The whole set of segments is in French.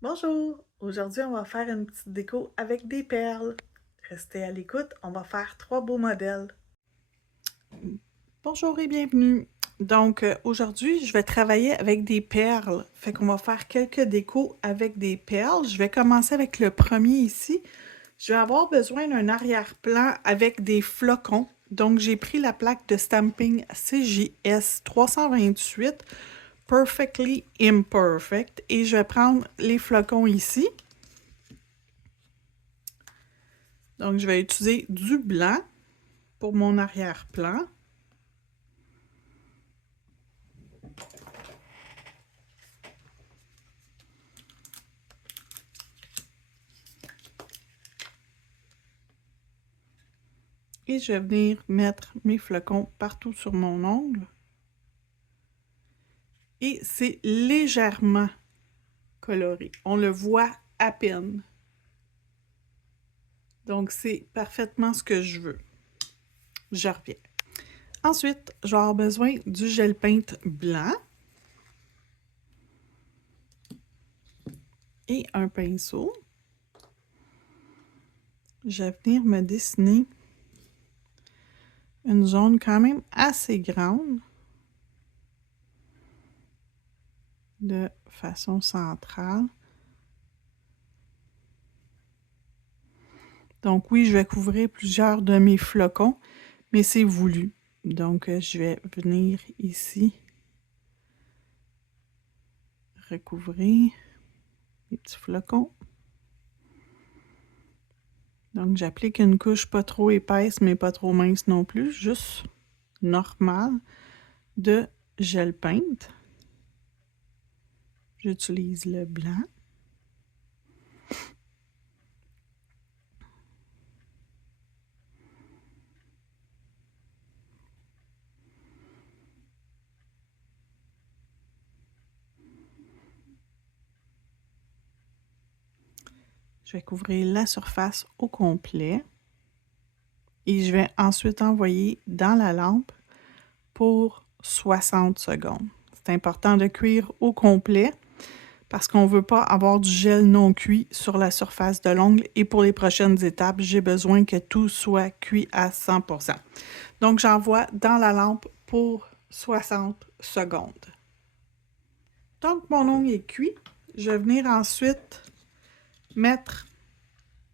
Bonjour! Aujourd'hui, on va faire une petite déco avec des perles. Restez à l'écoute, on va faire 3 beaux modèles. Bonjour et bienvenue! Donc, aujourd'hui, je vais travailler avec des perles. Fait qu'on va faire quelques décos avec des perles. Je vais commencer avec le premier ici. Je vais avoir besoin d'un arrière-plan avec des flocons. Donc, j'ai pris la plaque de stamping CJS 328 Perfectly Imperfect et je vais prendre les flocons ici. Donc, je vais utiliser du blanc pour mon arrière-plan. Et je vais venir mettre mes flocons partout sur mon ongle. Et c'est légèrement coloré. On le voit à peine. Donc, c'est parfaitement ce que je veux. Je reviens. Ensuite, je vais avoir besoin du gel paint blanc. Et un pinceau. Je vais venir me dessiner une zone quand même assez grande. De façon centrale. Donc oui, je vais couvrir plusieurs de mes flocons, mais c'est voulu. Donc je vais venir ici recouvrir les petits flocons. Donc j'applique une couche pas trop épaisse, mais pas trop mince non plus, juste normale de gel paint. J'utilise le blanc. Je vais couvrir la surface au complet. Et je vais ensuite envoyer dans la lampe pour 60 secondes. C'est important de cuire au complet parce qu'on ne veut pas avoir du gel non cuit sur la surface de l'ongle. Et pour les prochaines étapes, j'ai besoin que tout soit cuit à 100%. Donc, j'envoie dans la lampe pour 60 secondes. Donc, mon ongle est cuit. Je vais venir ensuite mettre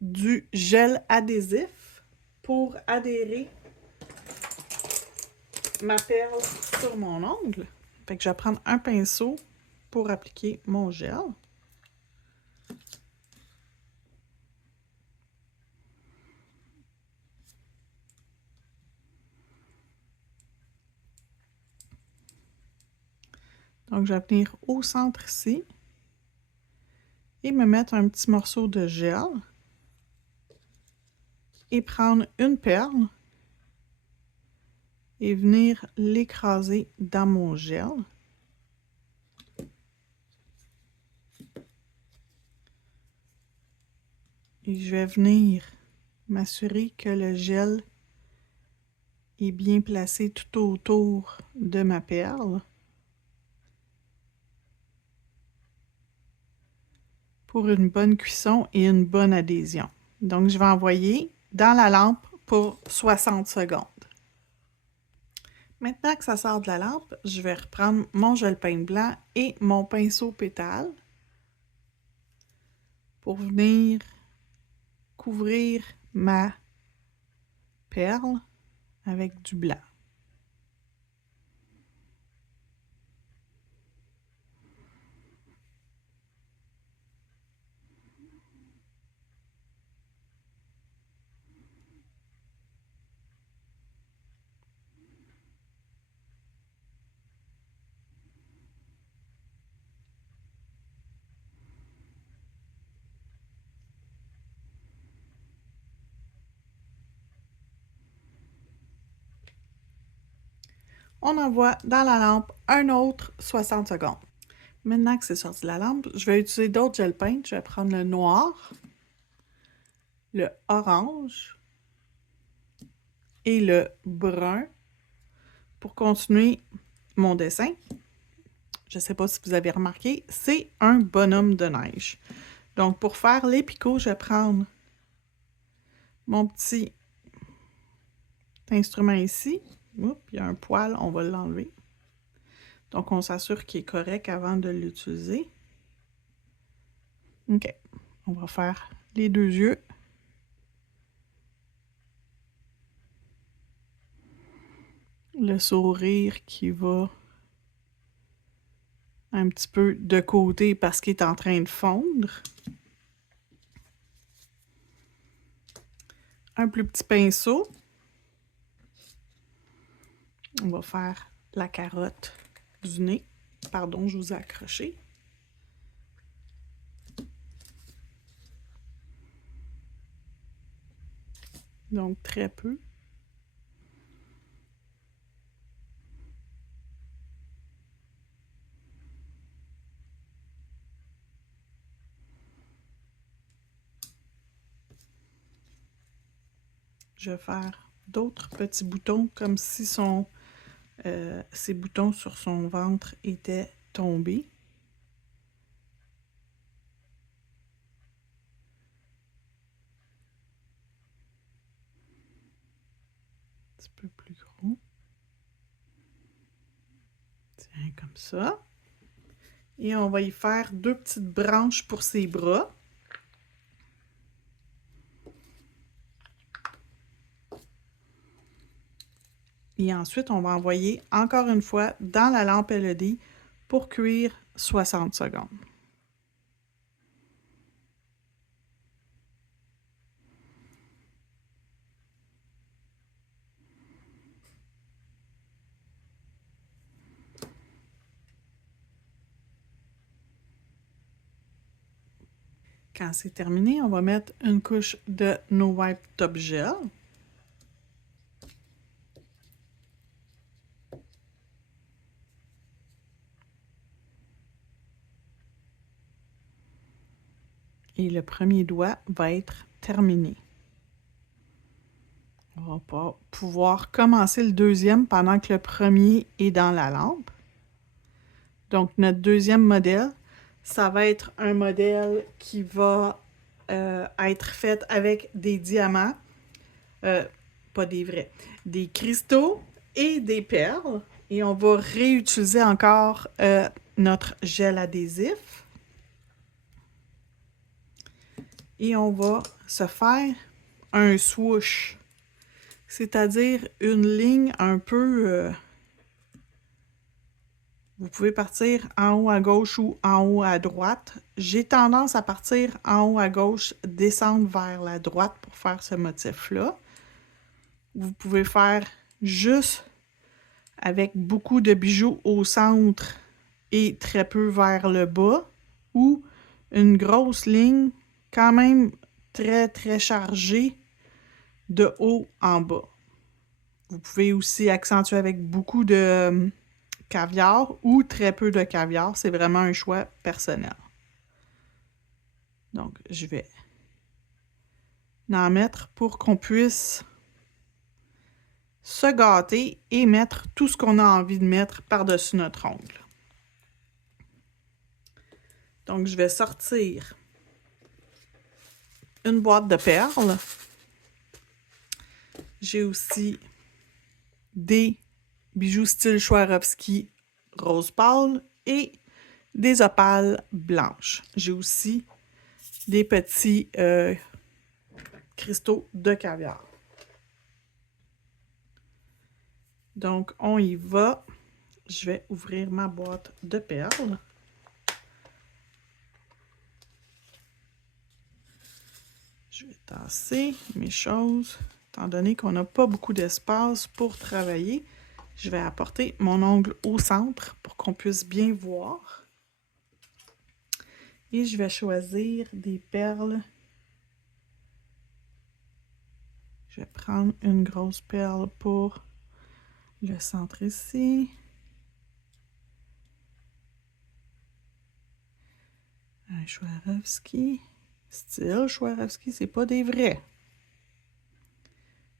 du gel adhésif pour adhérer ma perle sur mon ongle. Fait que je vais prendre un pinceau pour appliquer mon gel. Donc, je vais venir au centre ici et me mettre un petit morceau de gel et prendre une perle et venir l'écraser dans mon gel. Et je vais venir m'assurer que le gel est bien placé tout autour de ma perle pour une bonne cuisson et une bonne adhésion. Donc, je vais envoyer dans la lampe pour 60 secondes. Maintenant que ça sort de la lampe, je vais reprendre mon gel paint blanc et mon pinceau pétale pour venir couvrir ma perle avec du blanc. On envoie dans la lampe un autre 60 secondes. Maintenant que c'est sorti de la lampe, je vais utiliser d'autres gel paint. Je vais prendre le noir, le orange et le brun pour continuer mon dessin. je ne sais pas si vous avez remarqué, c'est un bonhomme de neige. Donc, pour faire les picots, je vais prendre mon petit instrument ici. Oups, il y a un poil, on va l'enlever. Donc, on s'assure qu'il est correct avant de l'utiliser. OK. On va faire les deux yeux. Le sourire qui va un petit peu de côté parce qu'il est en train de fondre. Un plus petit pinceau. On va faire la carotte du nez. Pardon, je vous ai accroché. Donc, très peu. Je vais faire d'autres petits boutons comme si ces boutons sur son ventre étaient tombés. Un petit peu plus gros. Tiens, comme ça. Et on va y faire deux petites branches pour ses bras. Et ensuite, on va envoyer encore une fois dans la lampe LED pour cuire 60 secondes. Quand c'est terminé, on va mettre une couche de No Wipe Top Gel. Et le premier doigt va être terminé. On va pas pouvoir commencer le deuxième pendant que le premier est dans la lampe. Donc, notre deuxième modèle, ça va être un modèle qui va être fait avec des diamants, pas des vrais, des cristaux et des perles. Et on va réutiliser encore notre gel adhésif. Et on va se faire un swoosh, c'est-à-dire une ligne un peu... vous pouvez partir en haut à gauche ou en haut à droite. J'ai tendance à partir en haut à gauche, descendre vers la droite pour faire ce motif-là. Vous pouvez faire juste avec beaucoup de bijoux au centre et très peu vers le bas, ou une grosse ligne quand même très très chargée de haut en bas. Vous pouvez aussi accentuer avec beaucoup de caviar ou très peu de caviar. C'est vraiment un choix personnel. Donc, je vais en mettre pour qu'on puisse se gâter et mettre tout ce qu'on a envie de mettre par-dessus notre ongle. Donc, je vais sortir une boîte de perles. J'ai aussi des bijoux style Swarovski rose pâle et des opales blanches. J'ai aussi des petits cristaux de caviar. Donc, on y va. Je vais ouvrir ma boîte de perles. Je vais tasser mes choses. Étant donné qu'on n'a pas beaucoup d'espace pour travailler, je vais apporter mon ongle au centre pour qu'on puisse bien voir. Et je vais choisir des perles. Je vais prendre une grosse perle pour le centre ici. Un Swarovski. Style Swarovski, c'est pas des vrais.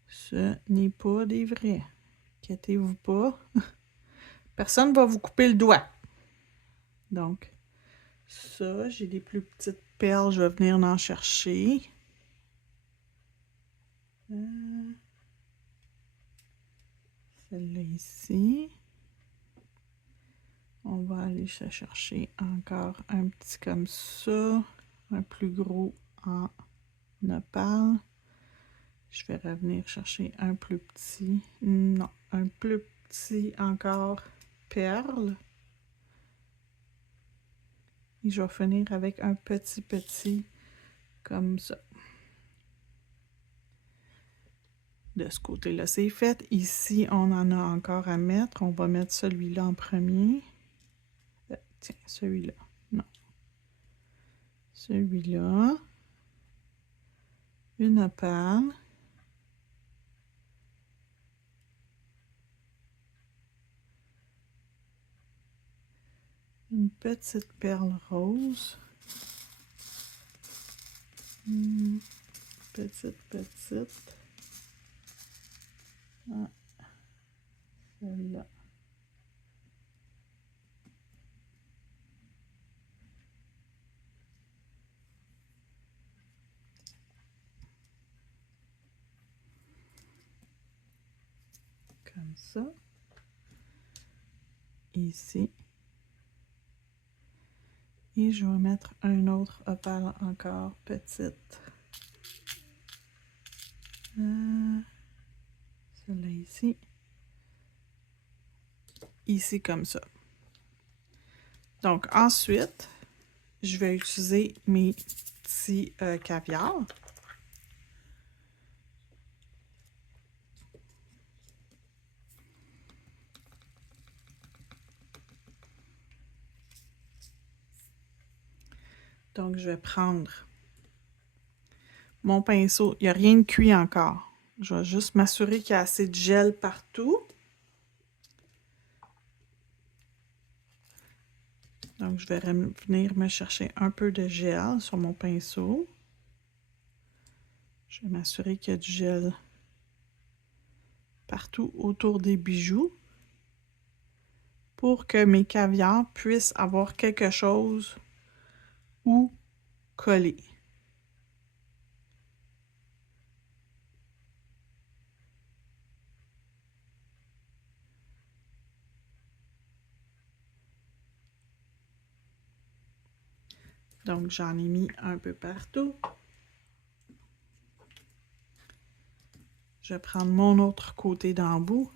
Ce n'est pas des vrais. Inquiétez-vous pas. Personne ne va vous couper le doigt. Donc, ça, j'ai des plus petites perles, je vais venir en chercher. Celle-là ici. On va aller se chercher encore un petit comme ça, un plus gros en nopal. Je vais revenir chercher un plus petit, non, un plus petit encore perle. Et je vais finir avec un petit comme ça. De ce côté-là, c'est fait. Ici, on en a encore à mettre. On va mettre celui-là en premier. Tiens, celui-là. Non. Celui-là. Une opale. Une petite perle rose. Petite. Ah, celle-là. Comme ça. Ici. Et je vais mettre un autre opale encore petite. Celle-là ici. Ici comme ça. Donc ensuite, je vais utiliser mes petits caviars. Donc je vais prendre mon pinceau. Il n'y a rien de cuit encore. Je vais juste m'assurer qu'il y a assez de gel partout. Donc je vais venir me chercher un peu de gel sur mon pinceau. Je vais m'assurer qu'il y a du gel partout autour des bijoux pour que mes caviars puissent avoir quelque chose où coller. Donc j'en ai mis un peu partout. Je vais prendre mon autre côté d'embout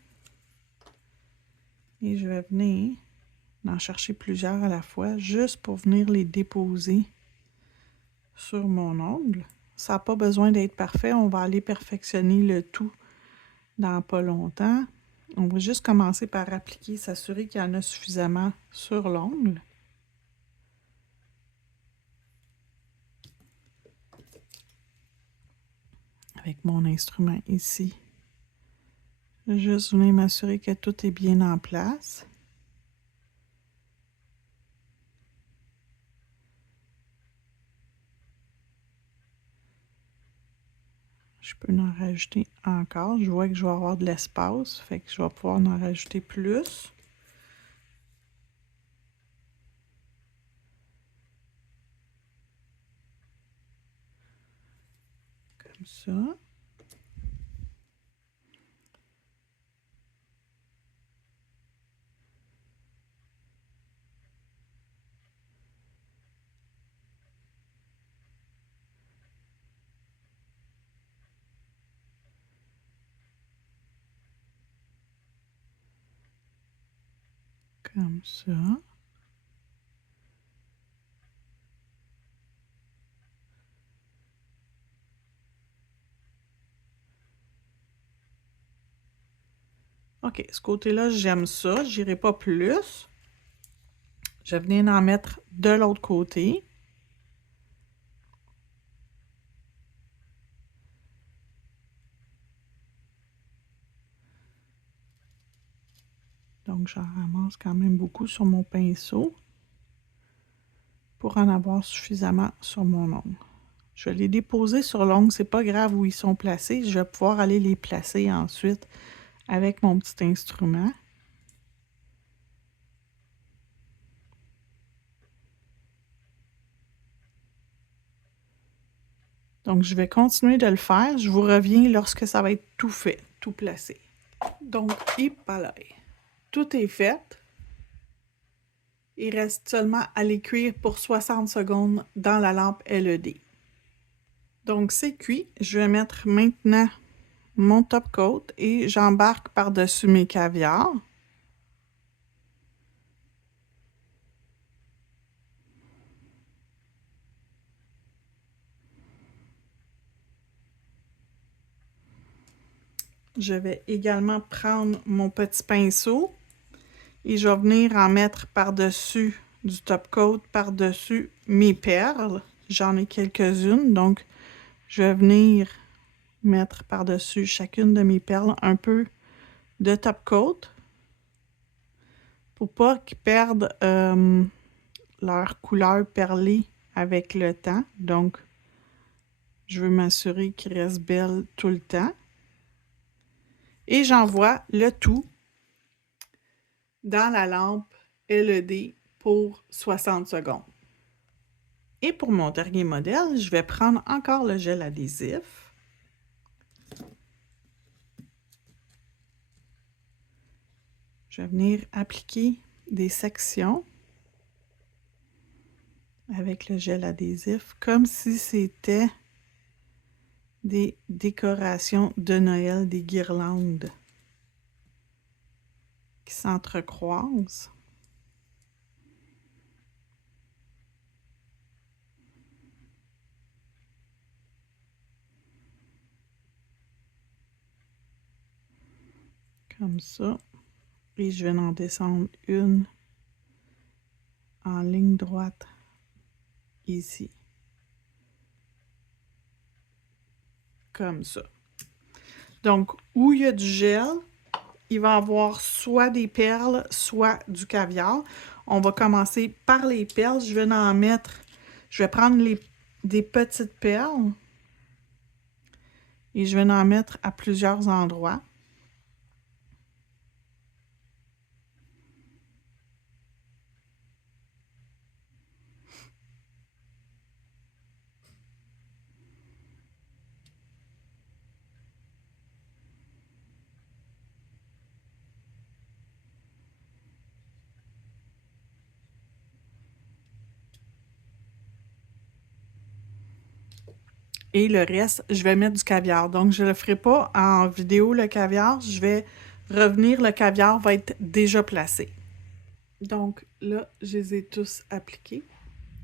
et je vais venir en chercher plusieurs à la fois, juste pour venir les déposer sur mon ongle. Ça n'a pas besoin d'être parfait, on va aller perfectionner le tout dans pas longtemps. On va juste commencer par appliquer, s'assurer qu'il y en a suffisamment sur l'ongle. Avec mon instrument ici. Juste venir m'assurer que tout est bien en place. Je peux en rajouter encore. Je vois que je vais avoir de l'espace, fait que je vais pouvoir en rajouter plus. Comme ça. Comme ça. OK, ce côté-là, j'aime ça. J'irai pas plus. Je vais venir en mettre de l'autre côté. Donc, j'en ramasse quand même beaucoup sur mon pinceau pour en avoir suffisamment sur mon ongle. Je vais les déposer sur l'ongle, c'est pas grave où ils sont placés. Je vais pouvoir aller les placer ensuite avec mon petit instrument. Donc, je vais continuer de le faire. Je vous reviens lorsque ça va être tout fait, tout placé. Donc, tout est fait. Il reste seulement à les cuire pour 60 secondes dans la lampe LED. Donc, c'est cuit. Je vais mettre maintenant mon top coat et j'embarque par-dessus mes caviars. Je vais également prendre mon petit pinceau et je vais venir en mettre par-dessus du top coat, par-dessus mes perles. J'en ai quelques-unes, donc je vais venir mettre par-dessus chacune de mes perles un peu de top coat pour pas qu'ils perdent leur couleur perlée avec le temps. Donc, je veux m'assurer qu'ils restent belles tout le temps. Et j'envoie le tout dans la lampe LED pour 60 secondes. Et pour mon dernier modèle, je vais prendre encore le gel adhésif. Je vais venir appliquer des sections avec le gel adhésif comme si c'était des décorations de Noël, des guirlandes qui s'entrecroisent. Comme ça. Et je vais en descendre une en ligne droite ici. Comme ça. Donc, où il y a du gel, il va y avoir soit des perles, soit du caviar. On va commencer par les perles. Je vais prendre des petites perles et je vais en mettre à plusieurs endroits. Et le reste, je vais mettre du caviar. Donc, je ne le ferai pas en vidéo, le caviar. Je vais revenir, le caviar va être déjà placé. Donc, là, je les ai tous appliqués.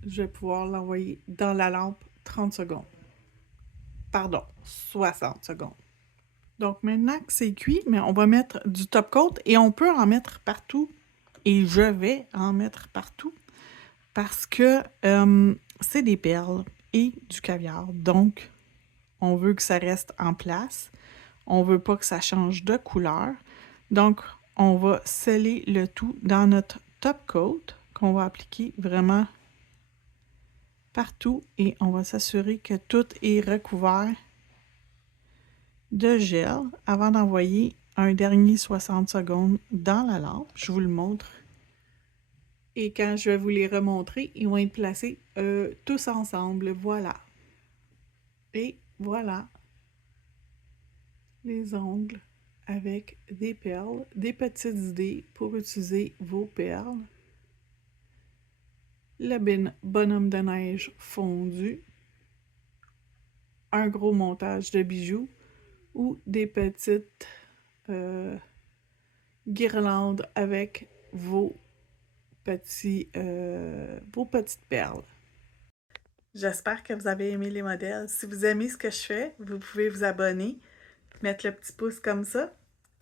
Je vais pouvoir l'envoyer dans la lampe 30 secondes. Pardon, 60 secondes. Donc, maintenant que c'est cuit, mais on va mettre du top coat et on peut en mettre partout. Et je vais en mettre partout parce que c'est des perles et du caviar. Donc, on veut que ça reste en place. On veut pas que ça change de couleur. Donc, on va sceller le tout dans notre top coat qu'on va appliquer vraiment partout et on va s'assurer que tout est recouvert de gel avant d'envoyer un dernier 60 secondes dans la lampe. Je vous le montre. Et quand je vais vous les remontrer, ils vont être placés tous ensemble. Voilà. Et voilà. Les ongles avec des perles, des petites idées pour utiliser vos perles. Le bonhomme de neige fondu. Un gros montage de bijoux ou des petites guirlandes avec vos petites perles. J'espère que vous avez aimé les modèles. Si vous aimez ce que je fais, vous pouvez vous abonner, mettre le petit pouce comme ça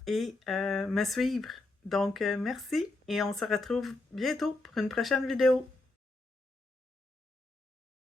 et me suivre. Donc, merci et on se retrouve bientôt pour une prochaine vidéo.